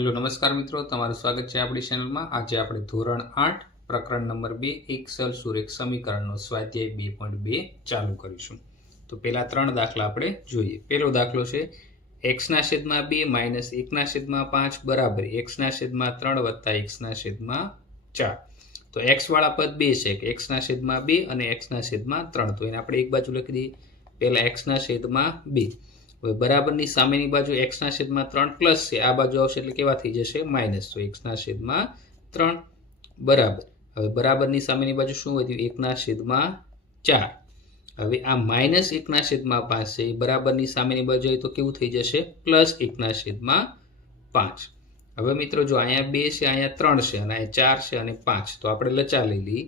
Hello નમસ્કાર મિત્રો, તમારું સ્વાગત છે આપણી ચેનલમાં. આજે આપણે ધોરણ 8 પ્રકરણ નંબર 2 એક સરળ સુરેખ સમીકરણનો સ્વાધ્યાય 2.2 ચાલુ કરીશું. તો પહેલા 3 દાખલા આપણે જોઈએ. પહેલો દાખલો છે x/2 - 1/5 બરાબર x/3 વત્તા x/4. તો x વાળા પદ બે છે કે x/2 અને x/3. તો એને આપણે એક બાજુ લખી દઈએ. પહેલા x/2. હવે બરાબરની સામેની બાજુ x/3 પ્લસ છે, આ બાજુ આવશે એટલે કેવા થઈ જશે? માઇનસ. તો x/3 બરાબર. હવે બરાબરની સામેની બાજુ શું વધ્યું? 1/4. હવે આ માઇનસ 1/5 છે, બરાબરની સામેની બાજુ તો કેવું થઈ જશે? પ્લસ 1/5. હવે મિત્રો જો અહીંયા 2 છે, અહીંયા 3 છે, અને અહીંયા 4 છે અને 5. તો આપણે લચા લઈ લઈએ.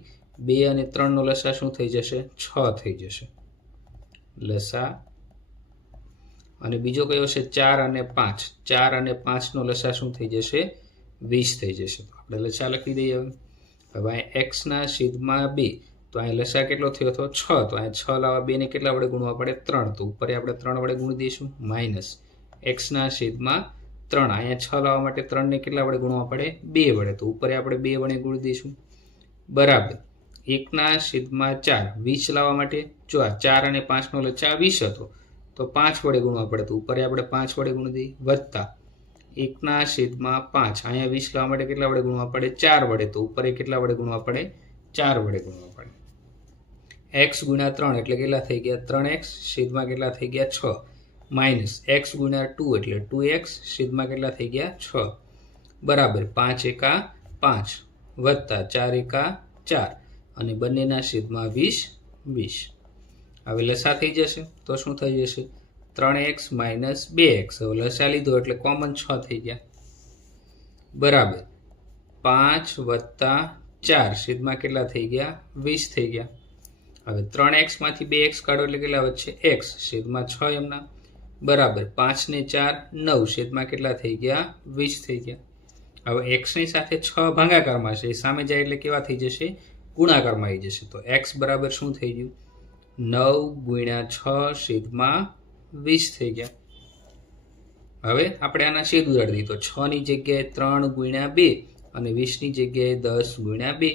2 અને 3 નો લસા શું થઈ જશે? 6 થઈ જશે લસા. અને બીજો કયો છે? 4 અને 5. 4 અને 5 નો લસા શું થઈ જશે? 20 થઈ જશે. તો આપણે લસા લખી દઈએ. હવે અહીં x/2. તો અહીં લસા કેટલો થયો હતો? 6. તો અહીં 6 લાવવા 2 ને કેટલા વડે ગુણવા પડે? 3. તો ઉપર આપણે 3 વડે ગુણી દઈશું. Minus x/3. અહીંયા 6 લાવવા માટે 3 ને કેટલા વડે ગુણવા પડે? 2 વડે. તો ઉપર આપણે 2 વડે ગુણી દઈશું. બરાબર 1/4. 20 લાવવા માટે જો આ 4 અને 5 નો લસા 20 હતો, તો 5 વડે ગુણવા પડે. તો ઉપર આપણે 5 વડે ગુણી દઈએ. વત્તા 1/5. અહીંયા 20 લાવવા માટે કેટલા વડે ગુણવા પડે? 4 વડે. તો ઉપર કેટલા વડે ગુણવા પડે? 4 વડે ગુણવા પડે. x × 3 એટલે કેટલા થઈ ગયા? 3x. છેદમાં કેટલા થઈ ગયા? 6. માઇનસ x × 2 એટલે 2x. છેદમાં કેટલા થઈ ગયા? 6. બરાબર 5 એકા 5 વત્તા 4 એકા 4 અને બંનેના છેદમાં 20 20. હવે લસા થઈ જશે તો શું થઈ જશે? 3x - 2x. હવે લસા લીધો એટલે કોમન 6 થઈ ગયા. બરાબર 5 વત્તા 4 છેદમાં કેટલા થઈ ગયા? 20 થઈ ગયા. હવે 3x માંથી 2x કાઢો એટલે કેટલા વધશે? x. છેદમાં 6 એમના. બરાબર 5 ને 4 9 છેદમાં કેટલા થઈ ગયા? 20 થઈ ગયા. હવે x ની સાથે 6 ભાગાકારમાં છે, એ સામે જાય એટલે કેવા થઈ જશે? ગુણાકારમાં આવી જશે. તો x બરાબર શું થઈ ગયું? 9 × 6 છેદમાં 20 થઈ ગયા. હવે આપણે આના છેદ ઉડાડી દઈએ. તો 6 ની જગ્યાએ 3 × 2 અને 20 ની જગ્યાએ 10 × 2.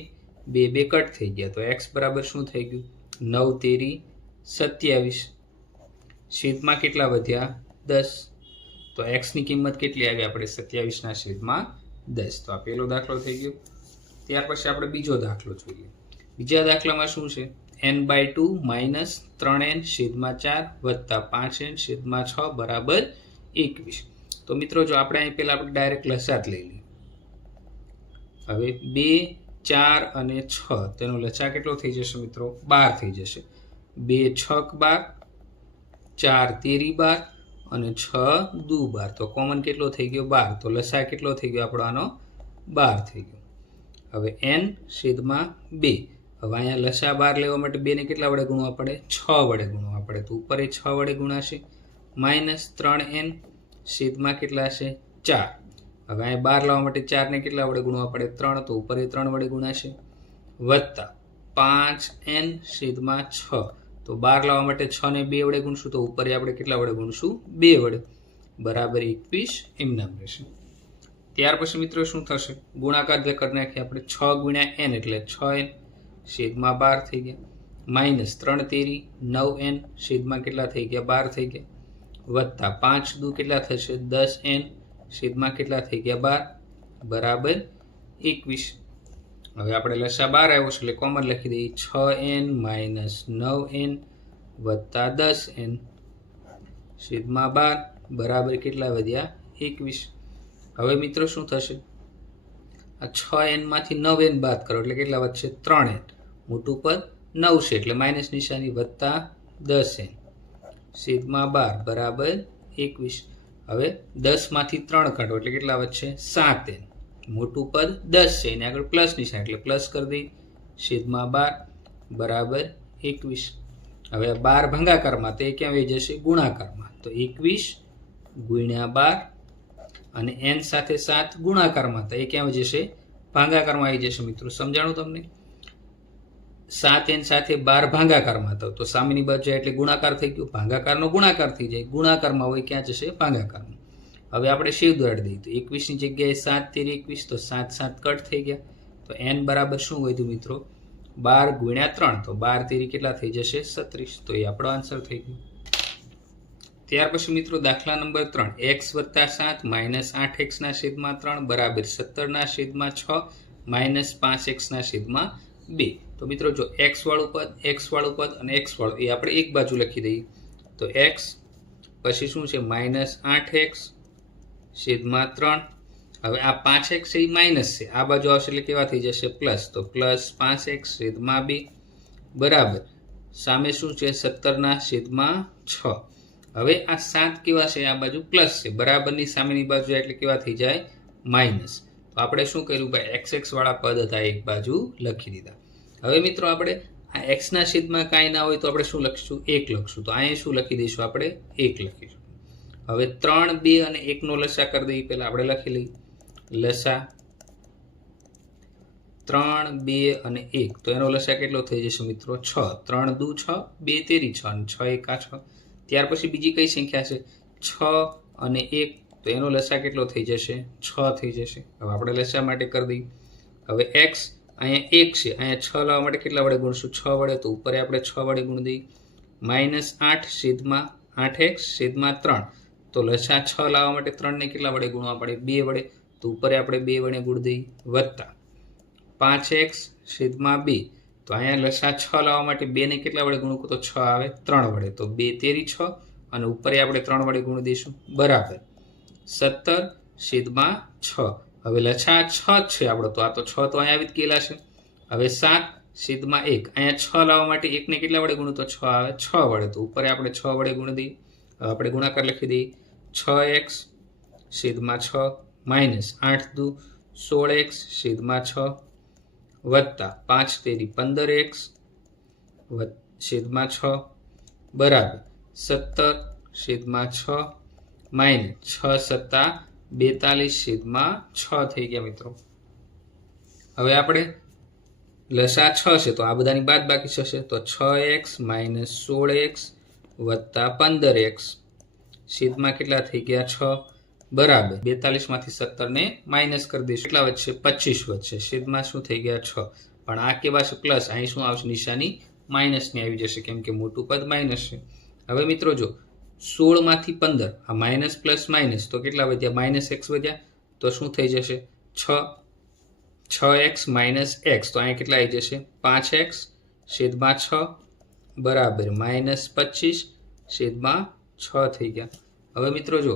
2 કટ થઈ ગયા. તો x બરાબર શું થઈ ગયું? 9 તેરી 27. છેદમાં કેટલા વધ્યા? 10. તો x ની કિંમત કેટલી આવી? આપણે 27 ના છેદમાં 10. તો આ પહેલો દાખલો થઈ ગયો. ત્યાર પછી આપણે બીજો દાખલો જોઈએ. બીજા દાખલામાં શું છે? n/2 - 3n છેદમાં 4 વત્તા 5n છેદમાં 6 બરાબર 21. તો મિત્રો જો આપણે અહીં પહેલા આપણે ડાયરેક્ટ લસા જ લઈ લઈએ. હવે 2 4 અને 6 તેનો લસા કેટલો થઈ જશે મિત્રો? 12 થઈ જશે. 2 6 12, 4 તેરી 12 અને 6 દુ 12. તો કોમન કેટલો થઈ ગયો? 12. તો લસા કેટલો થઈ ગયો આપણો? આનો 12 થઈ ગયો. હવે n છેદમાં 2. હવે અહીંયા લસા 12 લેવા માટે 2 ને કેટલા વડે ગુણવા પડે? 6 વડે ગુણવા પડે. તો ઉપર 6 વડે ગુણાશે. માઇનસ 3n છેદમાં કેટલા છે? 4. હવે અહીંયા 12 લાવવા માટે 4 ને કેટલા વડે ગુણવા પડે? 3. તો ઉપર 3 વડે ગુણાશે. વત્તા 5n છેદમાં 6. તો 12 લાવવા માટે 6 ને 2 વડે ગુણશું. તો ઉપર આપણે કેટલા વડે ગુણશું? 2 વડે. બરાબર 21 એમ નામ રહેશે. ત્યાર પછી મિત્રો શું થશે? ગુણાકાર કરી નાખીએ આપણે. 6 × n એટલે 6n છેદમાં 12 થઈ ગયા. માઇનસ 3 તેરી 9n છેદમાં કેટલા થઈ ગયા? 12 થઈ ગયા. વત્તા 5 દુ કેટલા થશે? 10n છેદમાં કેટલા થઈ ગયા? 12 બરાબર 21. હવે આપણે લસા 12 આવ્યો છે એટલે કોમન લખી દઈએ. 6n - 9n વત્તા 10n છેદમાં 12 બરાબર કેટલા વધ્યા? 21. હવે મિત્રો શું થશે? આ 6n માંથી 9n બાદ કરો એટલે કેટલા વધશે? 3n. મોટું પદ 9 છે એટલે માઇનસ નિશાની. વત્તા 10n છેદમાં 12 બરાબર 21. હવે 10 માંથી 3 કાઢો એટલે કેટલા વધશે? 7n. મોટું પદ 10 છે, એને આગળ પ્લસ નિશાની એટલે પ્લસ કરી દઈએ. છેદમાં 12 બરાબર 21. હવે 12 ભાગાકારમાં તો એ ક્યાં વહી જશે? ગુણાકારમાં. તો 21 × 12 અને n સાથે 7 ગુણાકારમાં. તો એ ક્યાં જશે? ભાગાકારમાં આવી જશે. મિત્રો સમજાણું તમને? 7n સાથે 12 ભાગાકારમાં હતો તો સામેની બાજુ એટલે ગુણાકાર થઈ ગયો. ભાગાકારનો ગુણાકાર થઈ જાય. ગુણાકારમાં હોય ક્યાં જશે? ભાગાકારમાં. હવે આપણે શેવ દોડાડી દઈએ તો 21 ની જગ્યાએ 7 તેરી 21 તો 7 7 કટ થઈ ગયા. તો n બરાબર શું વધ્યું મિત્રો 12 ગુણ્યા 3 તો 12 તેરી કેટલા થઈ જશે 36. તો એ આપણો આન્સર થઈ ગયો. ત્યાર પછી મિત્રો દાખલા નંબર 3 x + 7 - 8x ના છેદમાં 3 બરાબર 17 ના છેદમાં 6 - 5x ના છેદમાં 2. તો મિત્રો જો x વાળું પદ અને x વાળું એ આપણે એક બાજુ લખી દઈએ. તો x પછી શું છે -8x છેદમાં 3. હવે આ 5x છે એ માઇનસ છે, આ બાજુ આવશે એટલે કેવા થઈ જશે પ્લસ. તો +5x છેદમાં 2 બરાબર સામે શું છે 17 ના છેદમાં 6. હવે આ 7 કેવા છે આ બાજુ પ્લસ છે, બરાબરની સામેની બાજુ એટલે કેવા થઈ જાય માઇનસ. તો આપણે શું કર્યું ભાઈ xx વાળા પદ હતા એક બાજુ લખી દીધા. હવે મિત્રો આપણે આ x ના છેદમાં કાંઈ ના હોય તો આપણે શું લખીશું 1 લખશું. તો અહીંયા શું લખી દઈશું આપણે 1 લખીશું. હવે 3 2 અને 1 નો લસા કરી દઈએ. પહેલા આપણે લખી લઈએ લસા 3 2 અને 1 તો એનો લસા કેટલો થઈ જશે મિત્રો 6. 3 દુ 6 2 તેરી 6 અને 6 એકા 6. ત્યાર પછી બીજી કઈ સંખ્યા છે 6 અને 1 તો એનો લસા કેટલો થઈ જશે 6 થઈ જશે. હવે આપણે લસા માટે કરી દઈએ. હવે x અહીંયા 1 છે, અહીંયા 6 લાવવા માટે કેટલા વડે ગુણશું 6 વડે. તો ઉપર આપણે 6 વડે ગુણ દઈએ. -8 છેદમાં 8x છેદમાં 3 તો લસા 6 લાવવા માટે 3 ને કેટલા વડે ગુણવા પડે 2 વડે. તો ઉપર આપણે 2 વડે ગુણ દઈએ વત્તા 5x છેદમાં 2 તો અહીંયા લસા 6 લાવવા માટે 2 ને કેટલા વડે ગુણવું તો 6 આવે 3 વડે. તો 2 તેરી 6 અને ઉપર આપણે 3 વડે ગુણ દઈશું બરાબર 17 છેદમાં 6. હવે લસા 6 છે આપણો, તો આ તો 6 તો અહીંયા આવી જ ગયેલા છે. હવે 7 છેદમાં 1 અહીંયા 6 લાવવા માટે 1 ને કેટલા વડે ગુણવું તો 6 આવે 6 વડે. તો ઉપર આપણે 6 વડે ગુણ દઈએ. આપણે ગુણાકાર લખી દઈએ 6x છેદમાં 6 -8 દુ 16x છેદમાં 6 વત્તા 5 તેરી 15x છેદમાં 6 બરાબર 17 છેદમાં 6 -6 સત્તા 42 છેદમાં 6 થઈ ગયા મિત્રો. હવે આપણે લસા 6 છે તો આ બધાની બાદ બાકી થશે. તો 6x - 16x વત્તા 15x છેદમાં કેટલા થઈ ગયા 6 બરાબર 42 માંથી 17 ને માઇનસ કરી દઈશું. કેટલા વધશે 25 વધશે. છેદમાં શું થઈ ગયા 6. પણ આ કેવા છે પ્લસ, અહીં શું આવશે નિશાની માઇનસની આવી જશે કેમ કે મોટું પદ માઇનસ છે. હવે મિત્રો જો 16 માંથી 15 આ માઇનસ પ્લસ માઇનસ તો કેટલા વધ્યા -x વધ્યા. તો શું થઈ જશે 6x - x તો અહીંયા કેટલા આવી જશે 5x છેદમાં 6 બરાબર -25 છેદમાં 6 થઈ ગયા. હવે મિત્રો જો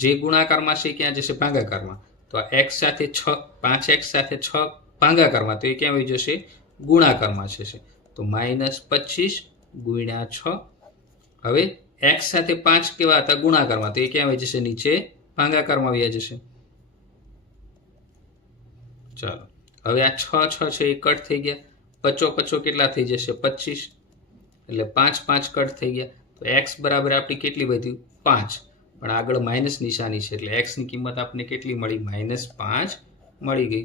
જે ગુણાકારમાં છે ક્યાં જશે ભાગાકારમાં. તો આ x સાથે 6 5x સાથે 6 ભાગાકારમાં તો એ ક્યાં આવી જશે ગુણાકારમાં છે. તો -25 ગુણ્યા 6. હવે x સાથે 5 કેવા હતા ગુણાકારમાં તો એ ક્યાં આવી જશે નીચે ભાગાકારમાં આવી જશે. ચાલો હવે આ 6 છે એ કટ થઈ ગયા. 55 કેટલા થઈ જશે 25 એટલે 5 5 કટ થઈ ગયા. તો x બરાબર આપણી કેટલી વધ્યું 5 પણ આગળ માઇનસ નિશાની છે એટલે x ની કિંમત આપણને કેટલી મળી -5 મળી ગઈ.